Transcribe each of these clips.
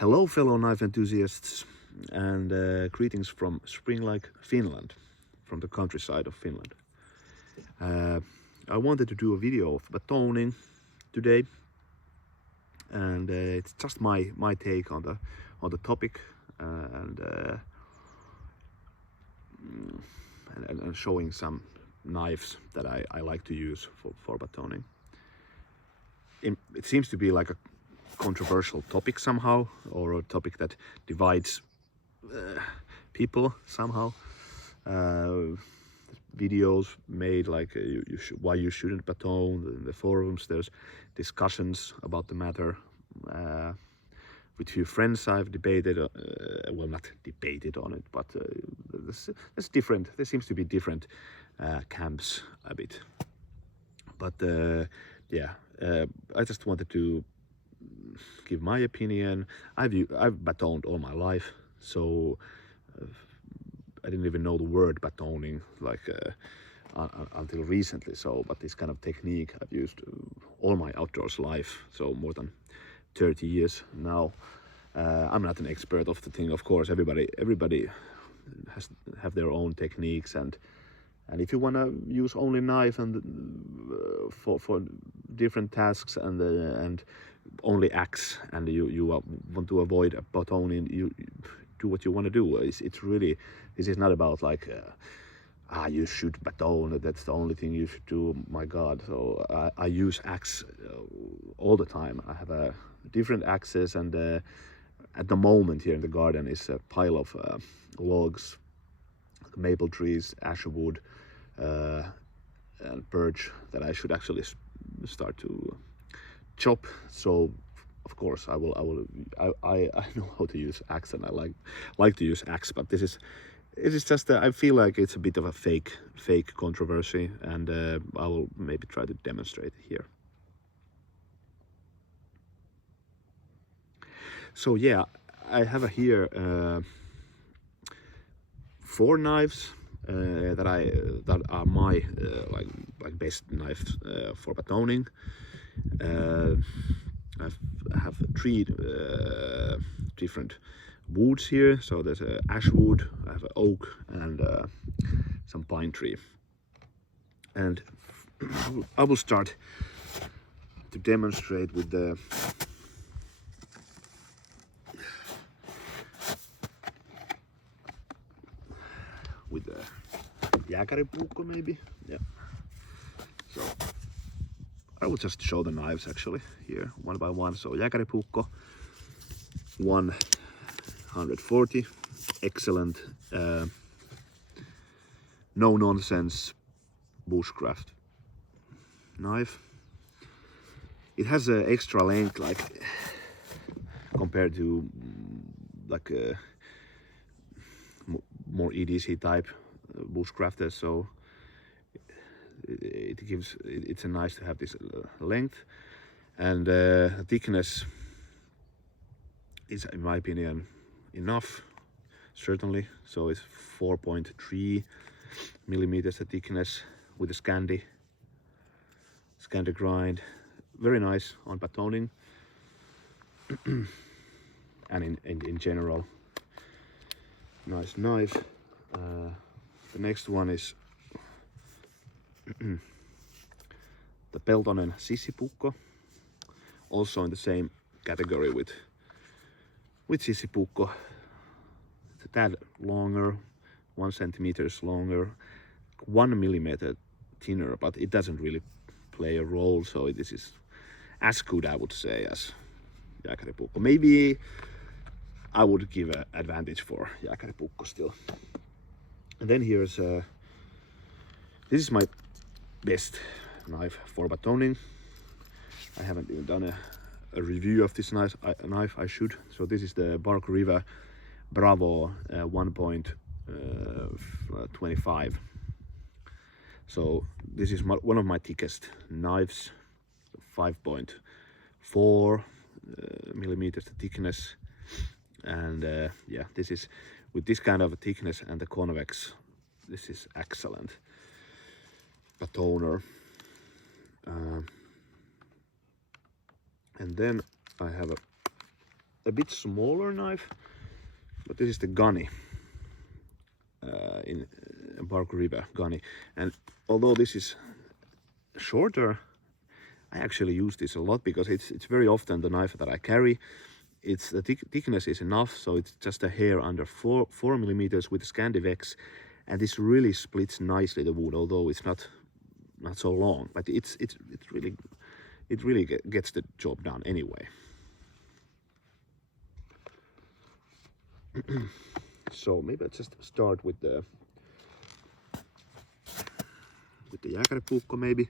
Hello fellow knife enthusiasts and greetings from spring-like Finland, from the countryside of Finland. I wanted to do a video of batoning today, and it's just my take on the topic and showing some knives that I like to use for batoning. It seems to be like a controversial topic somehow, or a topic that divides people somehow. Videos made like why you shouldn't batone. In the forums there's discussions about the matter. With few friends I've debated, well, not debated on it, but there's different, there seems to be different camps a bit. But yeah, I just wanted to give my opinion. I've batoned all my life, so I didn't even know the word batoning like until recently. So, but this kind of technique I've used all my outdoors life, so more than 30 years now. I'm not an expert of the thing, of course. Everybody have their own techniques, and if you want to use only knife and for different tasks and only axe, and you want to avoid batoning, you do what you want to do. It's really, this is not about like you should batone, that's the only thing you should do. My God. So I use axe all the time. I have different axes, and at the moment here in the garden is a pile of logs, maple trees, ash wood, and birch that I should actually start to chop. So of course I know how to use axe, and I like to use axe, but it is just I feel like it's a bit of a fake controversy, and I will maybe try to demonstrate it here. So yeah, I have here 4 knives that are my like best knives for batoning. I have 3 different woods here. So there's ash wood, I have oak, and some pine tree. And I will start to demonstrate with the Sissipuukko maybe. Yeah. So I will just show the knives actually here one by one. So Sissipuukko 140, excellent, no nonsense Bushcraft knife. It has an extra length, like compared to like more EDC type Bushcrafters, so it's a nice to have this length, and thickness is, in my opinion, enough, certainly. So it's 4.3 millimeters the thickness with a Scandi grind. Very nice on batoning and in general, nice knife. The next one is the Batoning Sissipuukko, also in the same category with Sissipuukko. It's a tad longer, 1 centimeter longer, 1 millimeter thinner, but it doesn't really play a role. So this is as good, I would say, as Sissipuukko. Maybe I would give an advantage for Sissipuukko still. And then here's this is my best knife for batoning. I haven't even done a review of this knife. I should. So this is the Bark River Bravo 1.25. So this is one of my thickest knives, 5.4 millimeters thickness, and yeah, this is, with this kind of thickness and the convex, this is excellent batoner. And then I have a bit smaller knife, but this is the gunny in Bark River gunny. And although this is shorter, I actually use this a lot because it's very often the knife that I carry. It's the thickness is enough, so it's just a hair under 4 millimeters with Scandivex, and this really splits nicely the wood, although it's not so long, but it really gets the job done anyway. So maybe I'll just start with the Sissipuukko maybe.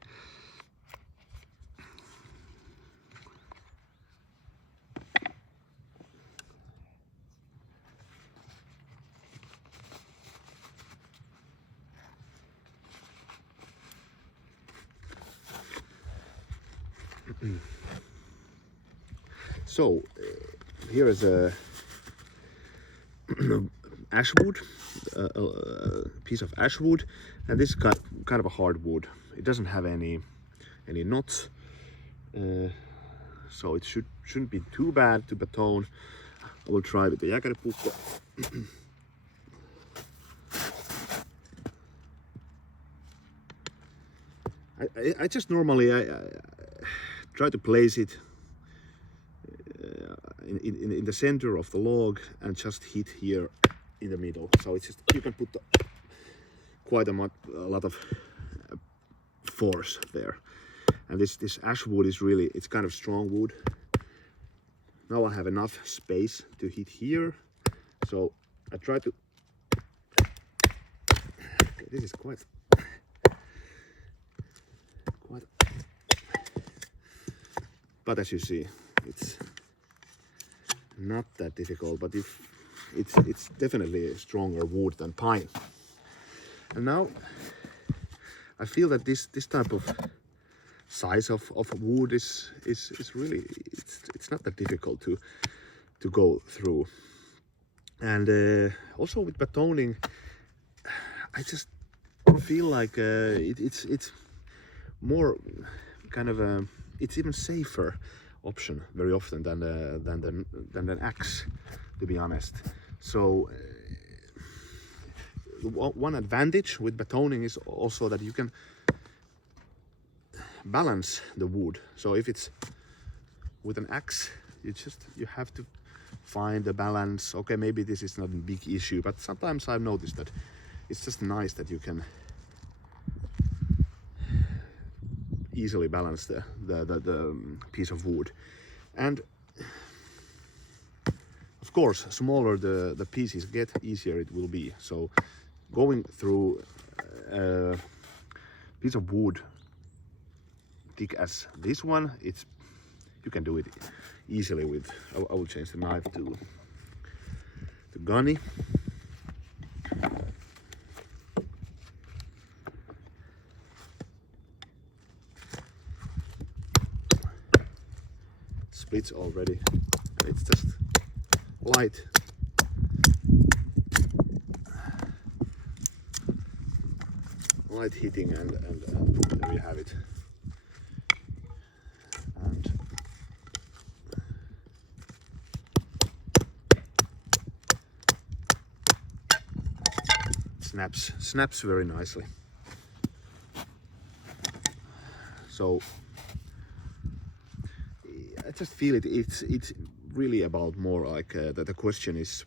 So here is a ashwood, a piece of ashwood, and this is kind of a hard wood. It doesn't have any knots, so it shouldn't be too bad to batone. I will try with the Sissipuukko. I just normally I try to place it in the center of the log and just hit here in the middle. So it's just, you can put quite a lot of force there. And this ash wood is really, it's kind of strong wood. Now I have enough space to hit here, so I try to. Okay, this is quite. But as you see, it's not that difficult, but if it's definitely a stronger wood than pine. And now I feel that this type of size of wood is really, it's not that difficult to go through. And also with batoning, I just feel like it's more kind of a, it's even safer option very often than an axe, to be honest. So one advantage with batoning is also that you can balance the wood. So if it's with an axe, you have to find the balance. Okay, maybe this is not a big issue, but sometimes I've noticed that it's just nice that you can easily balance the piece of wood. And of course, smaller the pieces get, easier it will be. So going through a piece of wood thick as this one, you can do it easily with, I will change the knife to gunny. Splits already, and it's just light. Light hitting, and there you have it. And snaps very nicely. So I just feel it's really about more like the question is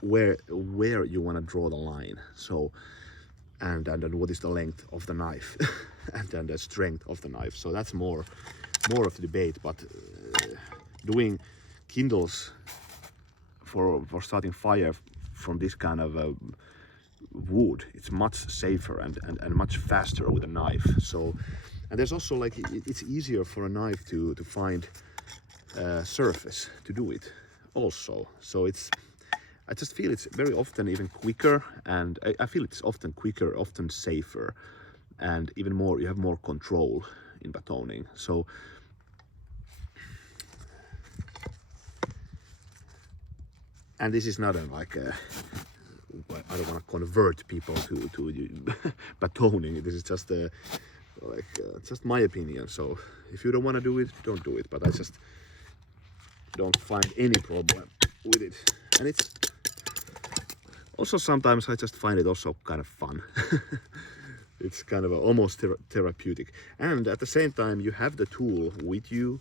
where you want to draw the line. So and what is the length of the knife and the strength of the knife. So that's more of the debate. But doing kindles for starting fire from this kind of wood, it's much safer and much faster with a knife. So, and there's also like it's easier for a knife to find surface to do it also. So I just feel it's very often even quicker, and I feel it's often quicker, often safer, and even more, you have more control in batoning. So and this is not like I don't want to convert people to batoning. This is just just my opinion. So if you don't want to do it, don't do it. But I just don't find any problem with it. And it's also sometimes I just find it also kind of fun. It's kind of almost therapeutic. And at the same time, you have the tool with you.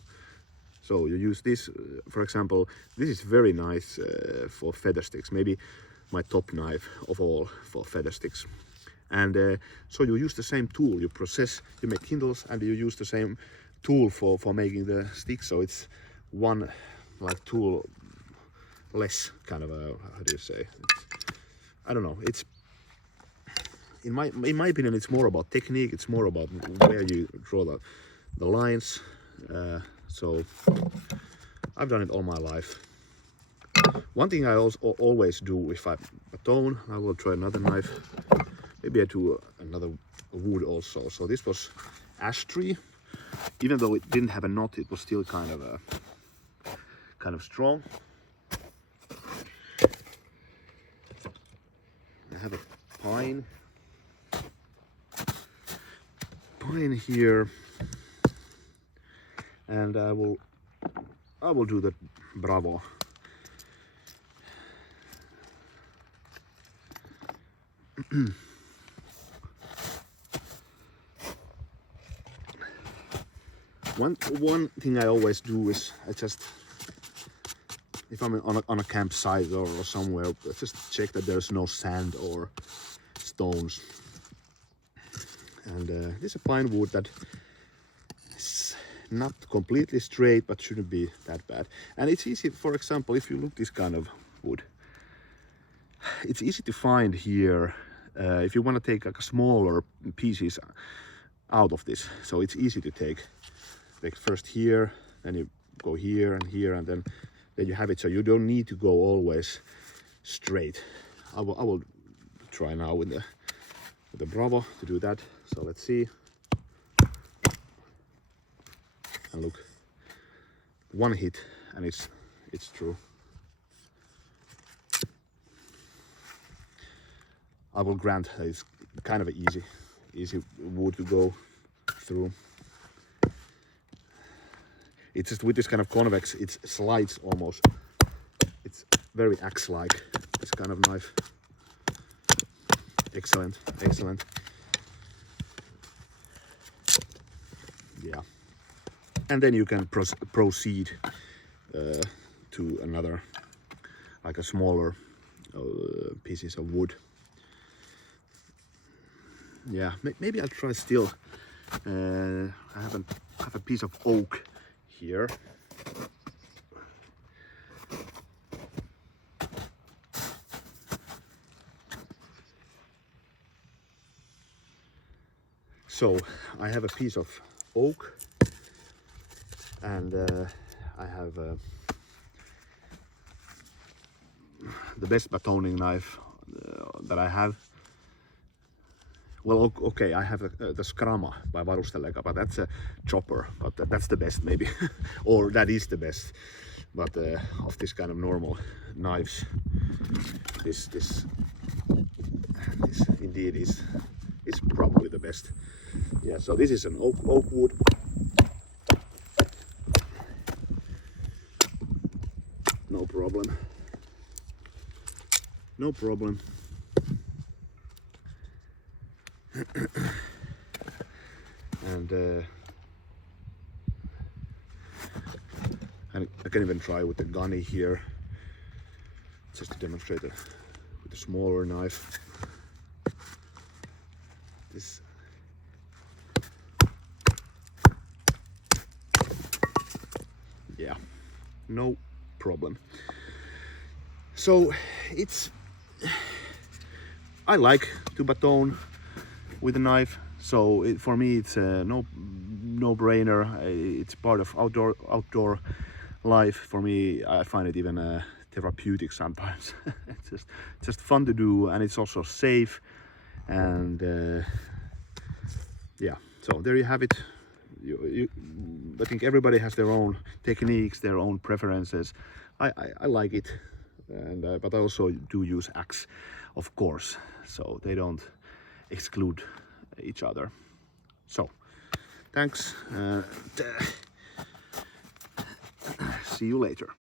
So you use this, for example, this is very nice for feather sticks. Maybe my top knife of all for feather sticks. And so you use the same tool, you process, you make kindles, and you use the same tool for making the sticks. So it's one like tool less, kind of a, how do you say? I don't know. It's in my opinion, it's more about technique. It's more about where you draw the lines. So I've done it all my life. One thing I also always do if I batone, I will try another knife. Maybe I do another wood also. So this was ash tree. Even though it didn't have a knot, it was still kind of strong. I have a pine here, and I will do the Bravo. One thing I always do is I just, if I'm on a campsite or somewhere, I just check that there's no sand or stones. And this is a pine wood that is not completely straight, but shouldn't be that bad. And it's easy, for example, if you look this kind of wood, it's easy to find here if you want to take like smaller pieces out of this. So it's easy to take first here, then you go here, and then you have it. So you don't need to go always straight. I will try now with the Bravo to do that. So let's see. And look, one hit and it's true. I will grant that it's kind of easy wood to go through. It's just with this kind of convex, it slides almost. It's very axe-like, this kind of knife. Excellent, excellent. Yeah. And then you can proceed to another, like a smaller pieces of wood. Yeah, maybe I'll try still. I have a piece of oak here. So I have a piece of oak, and I have the best batoning knife that I have. Well, okay, I have the Skrama by Varustelega, but that's a chopper, but that's the best maybe, or that is the best. But of this kind of normal knives, this indeed is probably the best. Yeah, so this is an oak wood. No problem. No problem. And I can even try with the gunny here, just to demonstrate it with a smaller knife. This. Yeah, no problem. So I like to baton with a knife, so for me it's a no-brainer. It's part of outdoor life. For me, I find it even therapeutic sometimes. It's just fun to do, and it's also safe. And yeah, so there you have it. I think everybody has their own techniques, their own preferences. I like it, and but I also do use axe, of course, so they don't exclude each other. So thanks, see you later.